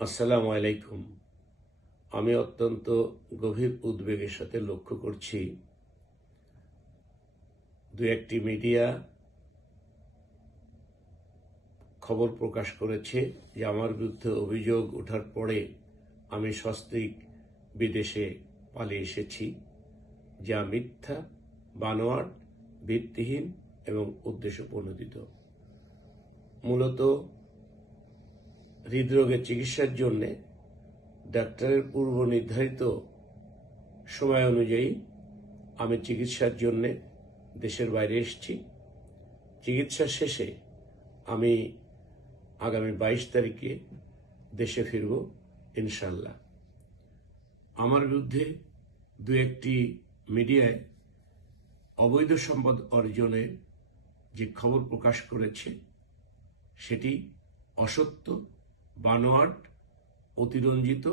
আসসালামু আলাইকুম। আমি অত্যন্ত গভীর উদ্বেগের সাথে লক্ষ্য করছি দু একটি মিডিয়া খবর প্রকাশ করেছে যে আমার বিরুদ্ধে অভিযোগ ওঠার পরে আমি সস্ত্রীক বিদেশে পালিয়ে এসেছি, যা মিথ্যা, বানোয়াট, ভিত্তিহীন এবং উদ্দেশ্যপ্রণোদিত। মূলত হৃদরোগের চিকিৎসার জন্য ডাক্তারের পূর্ব নির্ধারিত সময় অনুযায়ী আমি চিকিৎসার জন্য দেশের বাইরে এসেছি। চিকিৎসা শেষে আমি আগামী 22 তারিখে দেশে ফিরব ইনশাল্লাহ। আমার বিরুদ্ধে দু একটি মিডিয়ায় অবৈধ সম্পদ অর্জনে যে খবর প্রকাশ করেছে সেটি অসত্য, বানোয়াট, অতিরঞ্জিত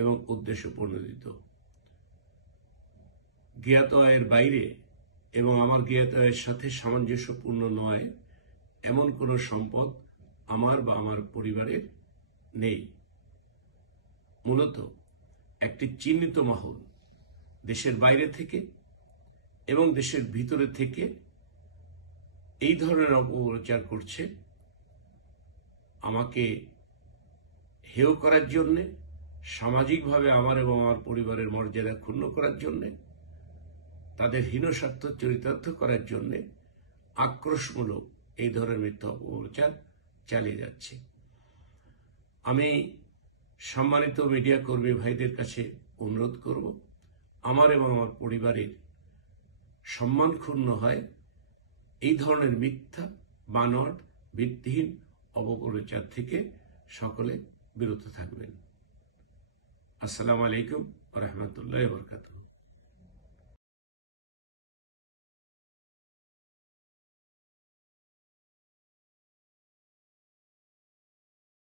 এবং উদ্দেশ্যপ্রণোদিত। জ্ঞাত আয়ের বাইরে এবং আমার জ্ঞাত আয়ের সাথে সামঞ্জস্যপূর্ণ নয় এমন কোনো সম্পদ আমার বা আমার পরিবারের নেই। মূলত একটি চিহ্নিত মহল দেশের বাইরে থেকে এবং দেশের ভিতরে থেকে এই ধরনের অপপ্রচার করছে, আমাকে হেয় করার জন্যে, সামাজিকভাবে আমার এবং আমার পরিবারের মর্যাদা ক্ষুণ্ণ করার জন্যে, তাদের হীনস্বার্থ চরিতার্থ করার জন্যে আক্রোশমূলক এই ধরনের মিথ্যা অপপ্রচার চালিয়ে যাচ্ছে। আমি সম্মানিত মিডিয়া কর্মী ভাইদের কাছে অনুরোধ করব, আমার এবং আমার পরিবারের সম্মান ক্ষুণ্ণ হয় এই ধরনের মিথ্যা, বানোয়াট, ভিত্তিহীন অপপ্রচার থেকে সকলে বিরত থাকবেন। আসসালামু আলাইকুম ওয়া রাহমাতুল্লাহি ওয়া বারাকাতুহু।